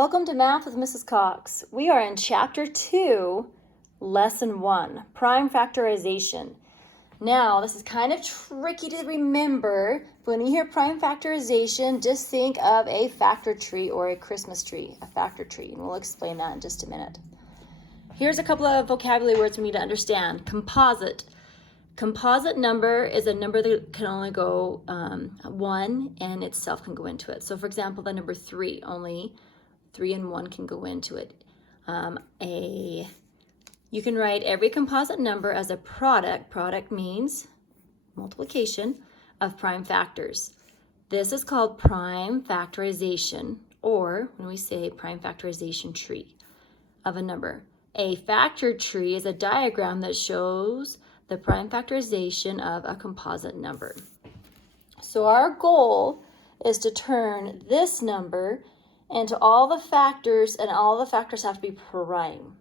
Welcome to Math with Mrs. Cox. We are in Chapter 2, Lesson 1, Prime Factorization. Now, this is kind of tricky to remember. When you hear prime factorization, just think of a factor tree or a Christmas tree, a factor tree, and we'll explain that in just a minute. Here's a couple of vocabulary words we need to understand. Composite. Composite number is a number that can only go one and itself can go into it. So for example, the number 3, only 3 and 1 can go into it. You can write every composite number as a product. Product means multiplication of prime factors. This is called prime factorization, or when we say prime factorization tree of a number. A factor tree is a diagram that shows the prime factorization of a composite number. So our goal is to turn this number into all the factors, and all the factors have to be prime.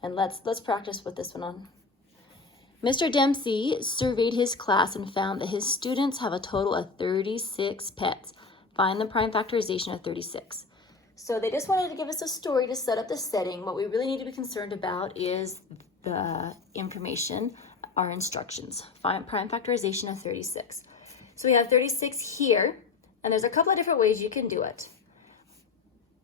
And let's practice with this one on. Mr. Dempsey surveyed his class and found that his students have a total of 36 pets. Find the prime factorization of 36. So they just wanted to give us a story to set up the setting. What we really need to be concerned about is the information, our instructions. Find prime factorization of 36. So we have 36 here, and there's a couple of different ways you can do it.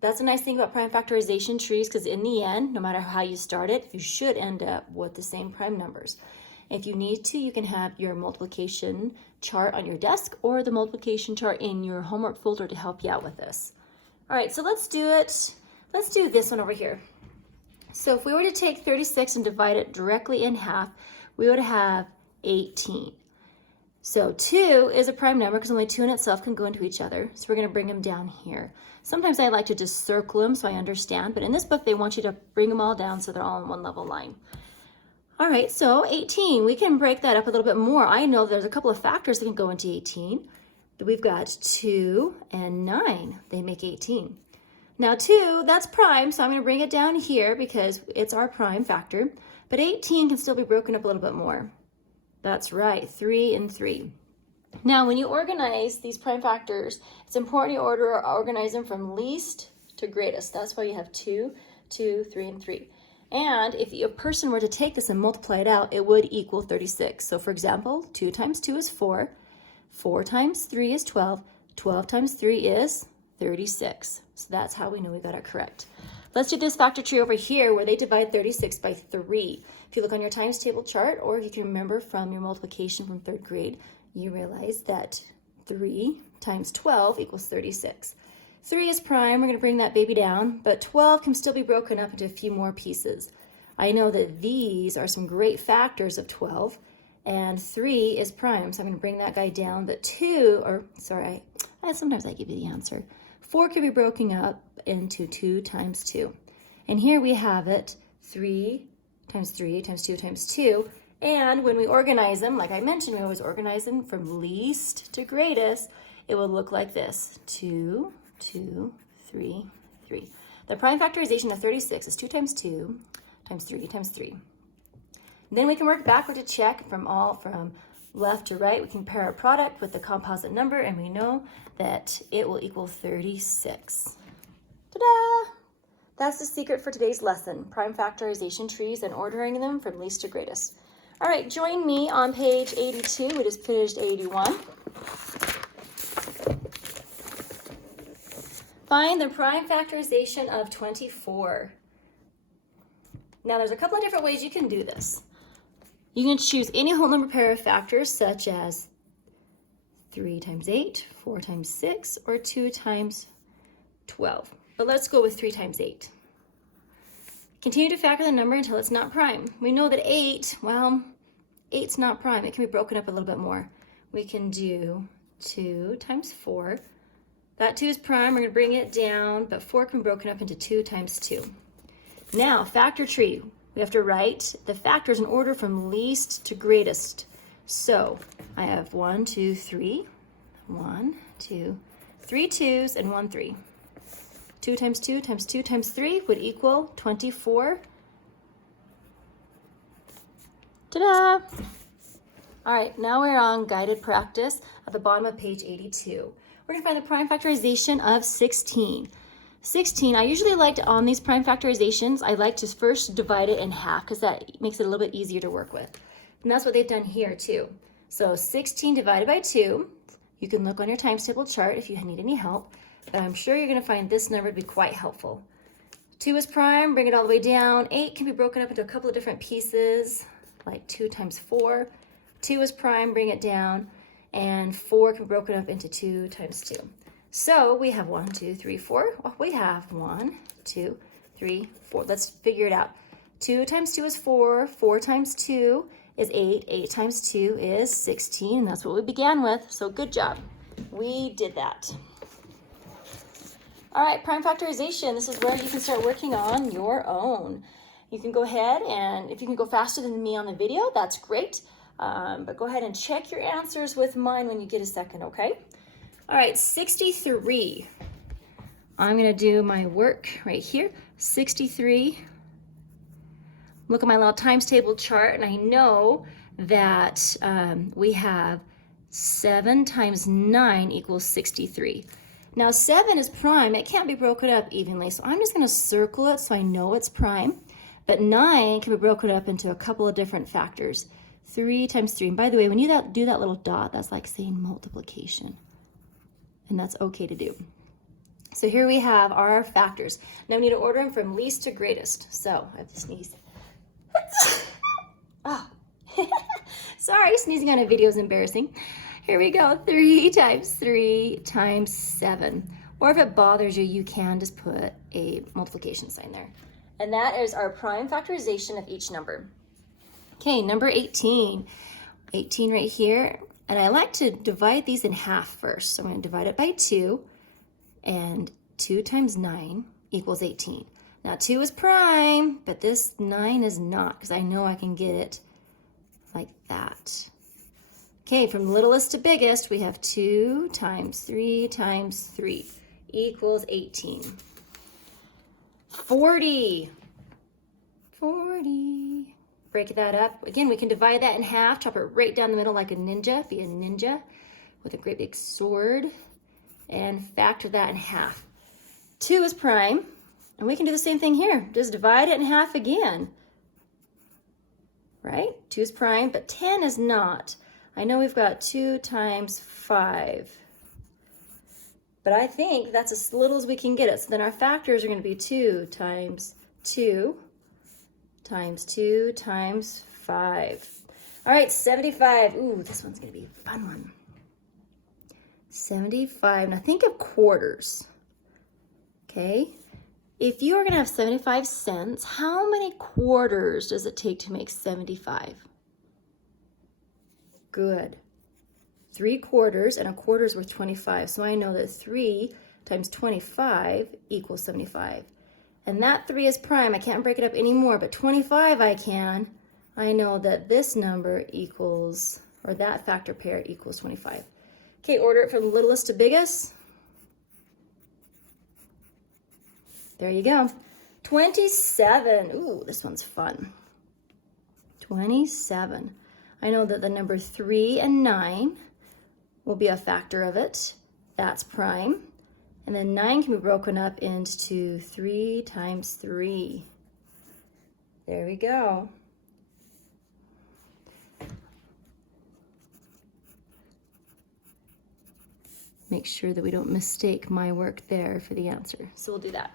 That's a nice thing about prime factorization trees, because in the end, no matter how you start it, you should end up with the same prime numbers. If you need to, you can have your multiplication chart on your desk or the multiplication chart in your homework folder to help you out with this. All right, so let's do it. Let's do this one over here. So if we were to take 36 and divide it directly in half, we would have 18. So 2 is a prime number because only 2 in itself can go into each other. So we're going to bring them down here. Sometimes I like to just circle them so I understand, but in this book they want you to bring them all down so they're all in one level line. All right, so 18, we can break that up a little bit more. I know there's a couple of factors that can go into 18. We've got 2 and 9. They make 18. Now 2, that's prime, so I'm going to bring it down here because it's our prime factor. But 18 can still be broken up a little bit more. That's right, 3 and 3. Now, when you organize these prime factors, it's important you organize them from least to greatest. That's why you have 2, 2, 3, and 3. And if a person were to take this and multiply it out, it would equal 36. So for example, 2 times 2 is 4. 4 times 3 is 12. 12 times 3 is 36. So that's how we know we got it correct. Let's do this factor tree over here where they divide 36 by 3. If you look on your times table chart, or if you can remember from your multiplication from 3rd grade, you realize that 3 times 12 equals 36. 3 is prime, we're going to bring that baby down, but 12 can still be broken up into a few more pieces. I know that these are some great factors of 12, and 3 is prime, so I'm going to bring that guy down, but sometimes I give you the answer. 4 can be broken up into 2 times 2. And here we have it, 3 times 3 times 2 times 2. And when we organize them, like I mentioned, we always organize them from least to greatest. It will look like this, 2, 2, 3, 3. The prime factorization of 36 is 2 times 2 times 3 times 3. Then we can work backward to check from left to right. We can pair our product with the composite number, and we know that it will equal 36. Ta-da! That's the secret for today's lesson, prime factorization trees and ordering them from least to greatest. All right, join me on page 82. We just finished 81. Find the prime factorization of 24. Now, there's a couple of different ways you can do this. You can choose any whole number pair of factors, such as 3 times 8, 4 times 6, or 2 times 12. But let's go with 3 times 8. Continue to factor the number until it's not prime. We know that 8's not prime. It can be broken up a little bit more. We can do 2 times 4. That 2 is prime. We're going to bring it down, but 4 can be broken up into 2 times 2. Now, factor tree. We have to write the factors in order from least to greatest. So I have 1, 2, 3. 1, 2, 3 2s and 1 3. 2 times 2 times 2 times 3 would equal 24. Ta-da! All right, now we're on guided practice at the bottom of page 82. We're going to find the prime factorization of 16. 16, I usually like to, on these prime factorizations, I like to first divide it in half because that makes it a little bit easier to work with. And that's what they've done here too. So 16 divided by 2, you can look on your times table chart if you need any help, but I'm sure you're going to find this number to be quite helpful. 2 is prime, bring it all the way down. 8 can be broken up into a couple of different pieces, like 2 times 4. 2 is prime, bring it down, and 4 can be broken up into 2 times 2. So we have 1, 2, 3, 4. Oh, we have 1, 2, 3, 4. Let's figure it out. 2 times 2 is 4. 4 times 2 is 8. 8 times 2 is 16. And that's what we began with. So good job. We did that. All right, prime factorization. This is where you can start working on your own. You can go ahead and if you can go faster than me on the video, that's great. But go ahead and check your answers with mine when you get a second, okay? All right, 63. I'm going to do my work right here. 63. Look at my little times table chart, and I know that we have 7 times 9 equals 63. Now, 7 is prime. It can't be broken up evenly, so I'm just going to circle it so I know it's prime. But 9 can be broken up into a couple of different factors. 3 times 3. And by the way, when you do that little dot, that's like saying multiplication. And that's okay to do. So here we have our factors. Now we need to order them from least to greatest. So I have to sneeze. Oh, sorry, sneezing on a video is embarrassing. Here we go, 3 times 3 times 7. Or if it bothers you, you can just put a multiplication sign there. And that is our prime factorization of each number. Okay, number 18. 18 right here. And I like to divide these in half first. So I'm going to divide it by 2. And 2 times 9 equals 18. Now 2 is prime, but this 9 is not because I know I can get it like that. Okay, from littlest to biggest, we have 2 times 3 times 3 equals 18. 40. 40. Break that up. Again, we can divide that in half, chop it right down the middle like a ninja, be a ninja with a great big sword, and factor that in half. 2 is prime, and we can do the same thing here. Just divide it in half again. Right? 2 is prime, but 10 is not. I know we've got 2 times 5, but I think that's as little as we can get it. So then our factors are going to be 2 times 2 times 2 times 5. All right, 75. Ooh, this one's going to be a fun one. 75. Now think of quarters. Okay? If you are going to have 75 cents, how many quarters does it take to make 75? Good. 3 quarters, and a quarter is worth 25. So I know that 3 times 25 equals 75. And that 3 is prime. I can't break it up anymore, but 25 I can. I know that this number equals, or that factor pair equals 25. Okay, order it from littlest to biggest. There you go. 27. Ooh, this one's fun. 27. I know that the number 3 and 9 will be a factor of it. That's prime. And then 9 can be broken up into 3 times 3. There we go. Make sure that we don't mistake my work there for the answer. So we'll do that.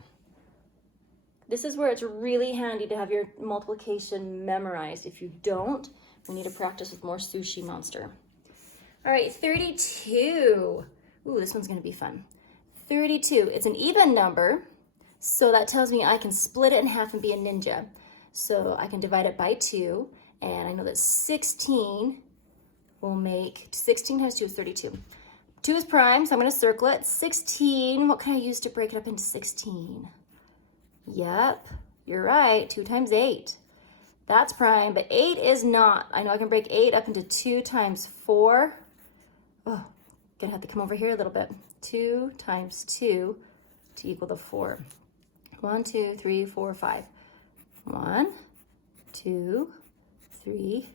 This is where it's really handy to have your multiplication memorized. If you don't, we need to practice with more Sushi Monster. All right, 32. Ooh, this one's going to be fun. 32, it's an even number, so that tells me I can split it in half and be a ninja. So I can divide it by 2, and I know that 16 will make, 16 times 2 is 32. 2 is prime, so I'm going to circle it. 16, what can I use to break it up into 16? Yep, you're right, 2 times 8. That's prime, but 8 is not. I know I can break 8 up into 2 times 4. Oh, gonna have to come over here a little bit. 2 times 2 to equal the 4. 1, 2, 3, 4, 5. 1, 2, 3,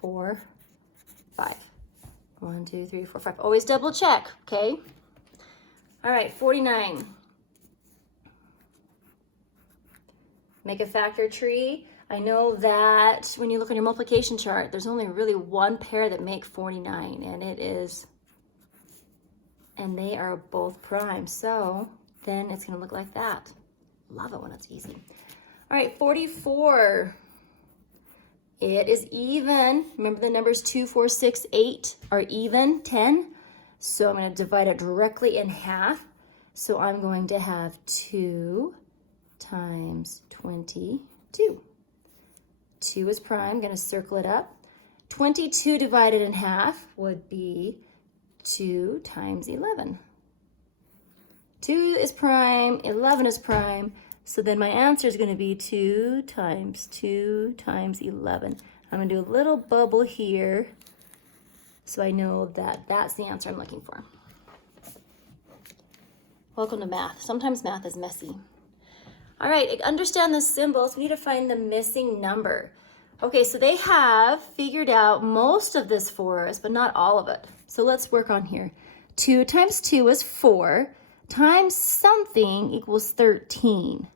4, 5. 1, 2, 3, 4, 5. Always double check, okay? All right, 49. Make a factor tree. I know that when you look on your multiplication chart, there's only really one pair that make 49, and they are both prime. So then it's going to look like that. Love it when it's easy. All right, 44. It is even. Remember the numbers 2, 4, 6, 8 are even, 10. So I'm going to divide it directly in half. So I'm going to have 2 times 22. 2 is prime. I'm going to circle it up. 22 divided in half would be 2 times 11. 2 is prime, 11 is prime. So then my answer is going to be 2 times 11. I'm going to do a little bubble here so I know that that's the answer I'm looking for. Welcome to math. Sometimes math is messy. All right, understand the symbols. We need to find the missing number. Okay, so they have figured out most of this for us, but not all of it. So let's work on here. 2 times 2 is 4, times something equals 13.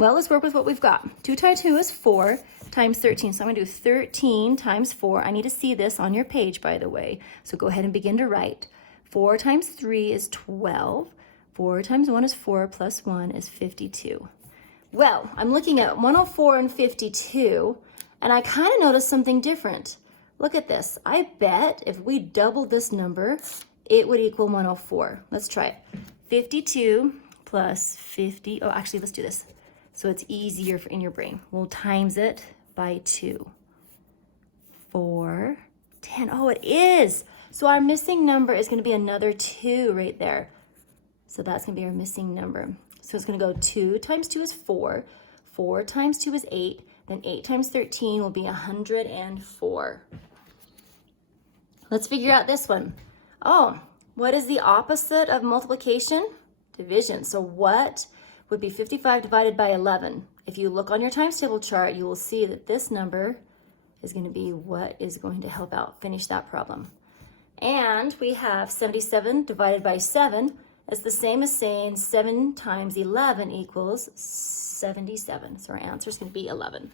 Well, let's work with what we've got. 2 times 2 is 4, times 13. So I'm going to do 13 times 4. I need to see this on your page, by the way. So go ahead and begin to write. 4 times 3 is 12. 4 times 1 is 4, plus 1 is 52. Well, I'm looking at 104 and 52, and I kind of noticed something different. Look at this. I bet if we doubled this number, it would equal 104. Let's try it. 52 plus 50. Oh, actually, let's do this so it's easier in your brain. We'll times it by 2. 4, 10. Oh, it is. So our missing number is going to be another 2 right there. So that's going to be our missing number. So it's going to go 2 times 2 is 4. 4 times 2 is 8. Then 8 times 13 will be 104. Let's figure out this one. Oh, what is the opposite of multiplication? Division. So what would be 55 divided by 11? If you look on your times table chart, you will see that this number is going to be what is going to help out finish that problem. And we have 77 divided by 7. It's the same as saying 7 times 11 equals 77. So our answer is going to be 11.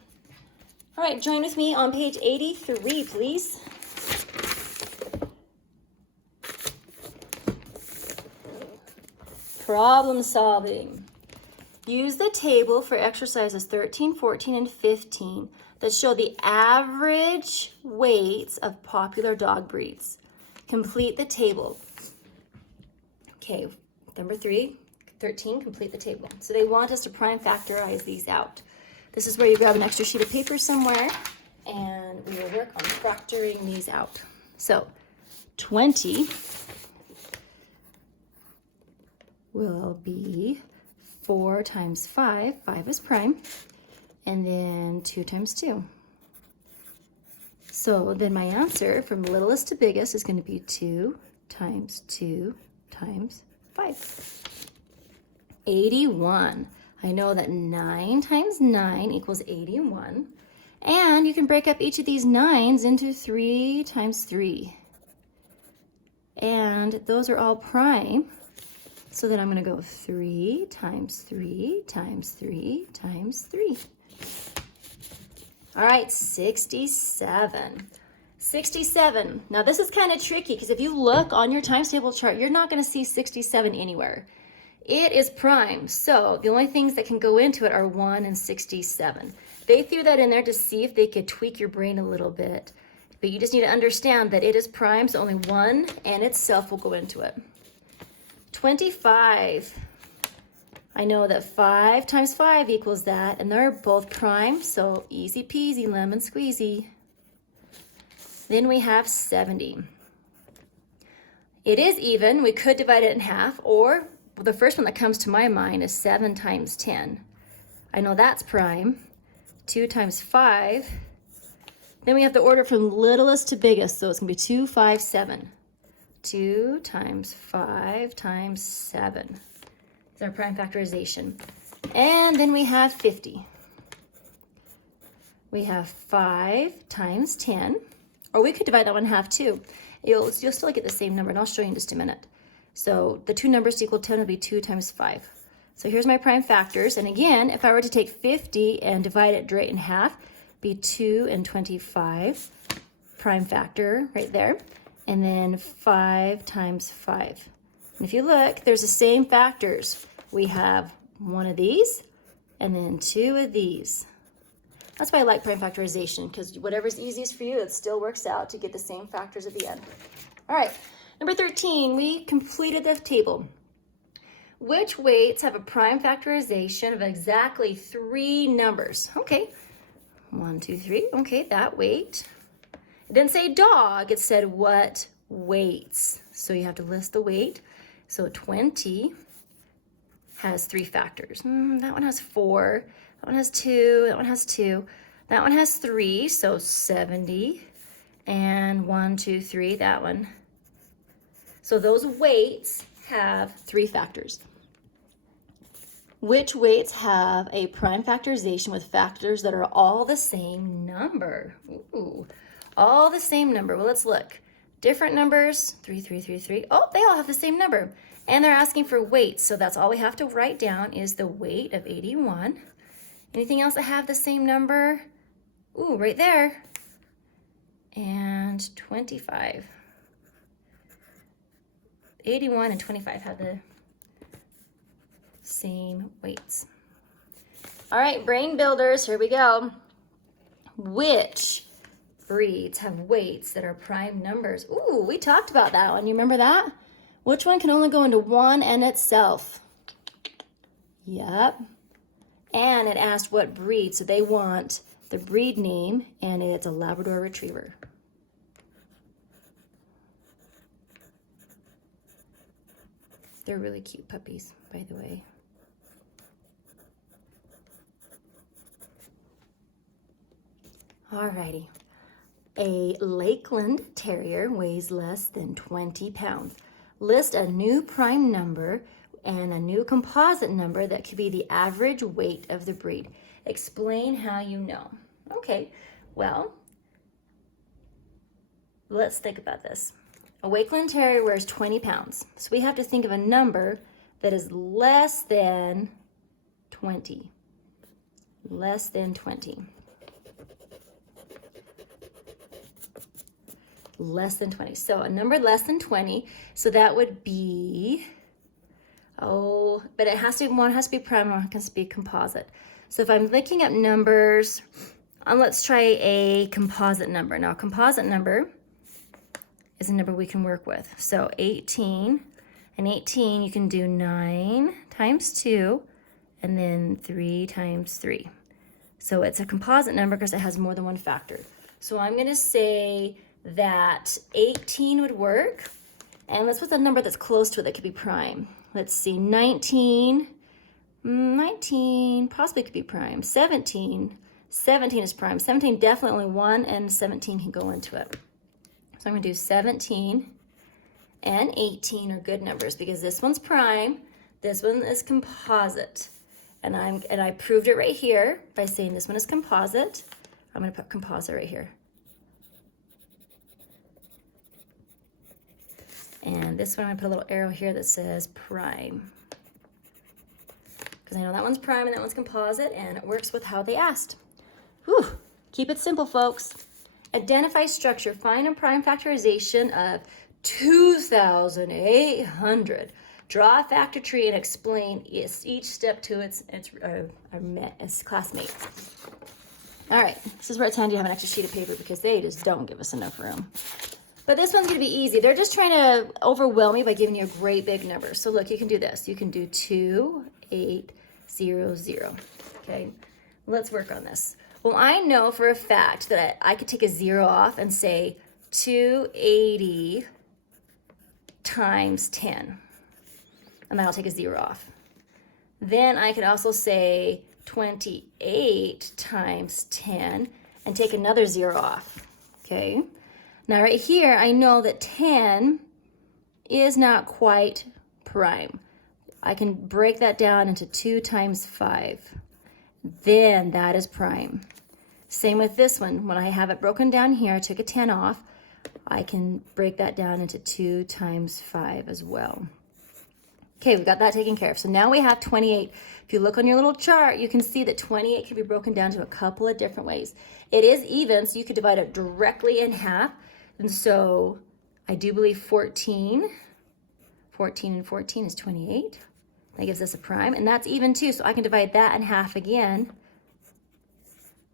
All right, join with me on page 83, please. Problem solving. Use the table for exercises 13, 14, and 15 that show the average weights of popular dog breeds. Complete the table. Okay, number 13, complete the table. So they want us to prime factorize these out. This is where you grab an extra sheet of paper somewhere, and we will work on factoring these out. So 20 will be 4 times 5. 5 is prime. And then 2 times 2. So then my answer from littlest to biggest is going to be 2 times 2 times 5. 81. I know that 9 times 9 equals 81. And you can break up each of these 9s into 3 times 3. And those are all prime. So then I'm going to go 3 times 3 times 3 times 3. All right, 67. 67. Now this is kind of tricky because if you look on your times table chart, you're not going to see 67 anywhere. It is prime, so the only things that can go into it are 1 and 67. They threw that in there to see if they could tweak your brain a little bit, but you just need to understand that it is prime, so only 1 and itself will go into it. 25. I know that 5 times 5 equals that, and they're both prime, so easy peasy, lemon squeezy. Then we have 70. It is even. We could divide it in half, or the first one that comes to my mind is 7 times 10. I know that's prime. 2 times 5. Then we have the order from littlest to biggest, so it's going to be 2, 5, 7. 2 times 5 times 7 is our prime factorization. And then we have 50. We have 5 times 10, or we could divide that one in half too. You'll still get the same number, and I'll show you in just a minute. So the two numbers to equal 10 will be 2 times 5. So here's my prime factors. And again, if I were to take 50 and divide it right in half, be 2 and 25, prime factor right there. And then 5 times 5. And if you look, there's the same factors. We have one of these and then 2 of these. That's why I like prime factorization, because whatever's easiest for you, it still works out to get the same factors at the end. All right, number 13, we completed the table. Which weights have a prime factorization of exactly 3 numbers? Okay, 1, 2, 3. Okay, that weight. It didn't say dog, it said what weights. So you have to list the weight. So 20 has 3 factors. That one has 4. That one has 2. That one has 2. That one has 3. So 70. And 1, 2, 3. That one. So those weights have 3 factors. Which weights have a prime factorization with factors that are all the same number? Ooh, all the same number. Well, let's look. Different numbers, 3, 3, 3, 3. Oh, they all have the same number. And they're asking for weights, so that's all we have to write down is the weight of 81. Anything else that have the same number? Ooh, right there. And 25. 81 and 25 have the same weights. All right, brain builders, here we go. Which breeds have weights that are prime numbers? Ooh, we talked about that one. You remember that? Which one can only go into one and itself? Yep. And it asked what breed, so they want the breed name, and it's a Labrador Retriever. They're really cute puppies, by the way. Alrighty. A Lakeland Terrier weighs less than 20 pounds. List a new prime number and a new composite number that could be the average weight of the breed. Explain how you know. Okay, well, let's think about this. A Lakeland Terrier weighs 20 pounds. So we have to think of a number that is less than 20. Less than 20. Less than 20. So a number less than 20. So that would be, oh, but it has to be, one has to be prime, one has to be composite. So if I'm looking at numbers, let's try a composite number. Now a composite number is a number we can work with. So 18, and 18 you can do 9 times 2, and then 3 times 3. So it's a composite number because it has more than one factor. So I'm going to say that 18 would work, and let's put a number that's close to it that could be prime. Let's see, 19 possibly could be prime. 17 is prime. 17 definitely only 1, and 17 can go into it. So I'm going to do 17 and 18 are good numbers because this one's prime, this one is composite. And I proved it right here by saying this one is composite. I'm going to put composite right here. And this one, I'm going to put a little arrow here that says prime. Because I know that one's prime and that one's composite, and it works with how they asked. Whew. Keep it simple, folks. Identify structure. Find a prime factorization of 2,800. Draw a factor tree and explain each step to its classmate. All right, this is where it's handy to have an extra sheet of paper because they just don't give us enough room. But this one's going to be easy. They're just trying to overwhelm me by giving you a great big number. So look, you can do this. You can do 2800. Okay, let's work on this. Well, I know for a fact that I could take a 0 off and say 280 times 10. And then I'll take a 0 off. Then I could also say 28 times 10 and take another 0 off. Okay. Now right here, I know that 10 is not quite prime. I can break that down into 2 times 5. Then that is prime. Same with this one. When I have it broken down here, I took a 10 off. I can break that down into 2 times 5 as well. Okay, we got that taken care of. So now we have 28. If you look on your little chart, you can see that 28 can be broken down to a couple of different ways. It is even, so you could divide it directly in half. And so I do believe 14 and 14 is 28. That gives us a prime, and that's even too, so I can divide that in half again.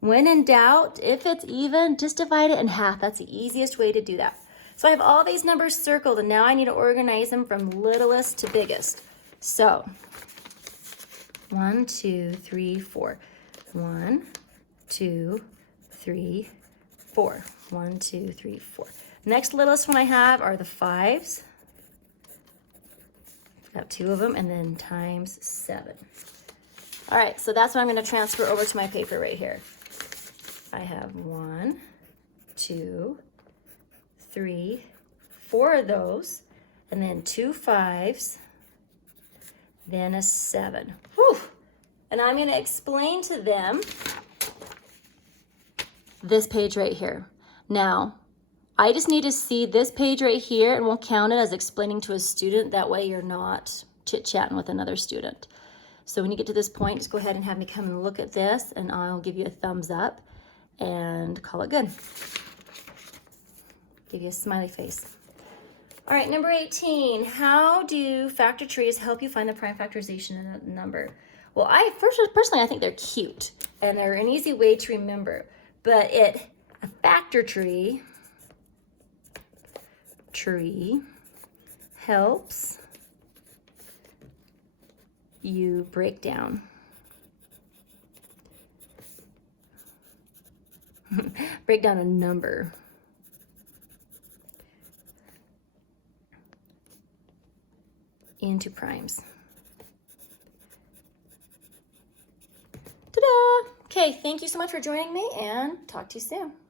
When in doubt, if it's even, just divide it in half. That's the easiest way to do that. So I have all these numbers circled, and now I need to organize them from littlest to biggest. So 1, 2, 3, 4. 1, 2, 3, 4. 1, 2, 3, 4. Next littlest one I have are the 5s. I've got 2 of them, and then times 7. All right, so that's what I'm going to transfer over to my paper right here. I have 1, 2, 3, 4 of those, and then 2 5s, then a 7. Whew. And I'm going to explain to them this page right here. Now, I just need to see this page right here, and we'll count it as explaining to a student. That way you're not chit-chatting with another student. So when you get to this point, just go ahead and have me come and look at this, and I'll give you a thumbs up and call it good. Give you a smiley face. All right, number 18. How do factor trees help you find the prime factorization in a number? Well, personally, I think they're cute, and they're an easy way to remember. But a factor tree helps you break down. Break down a number. Into primes. Ta-da! Okay, thank you so much for joining me, and talk to you soon.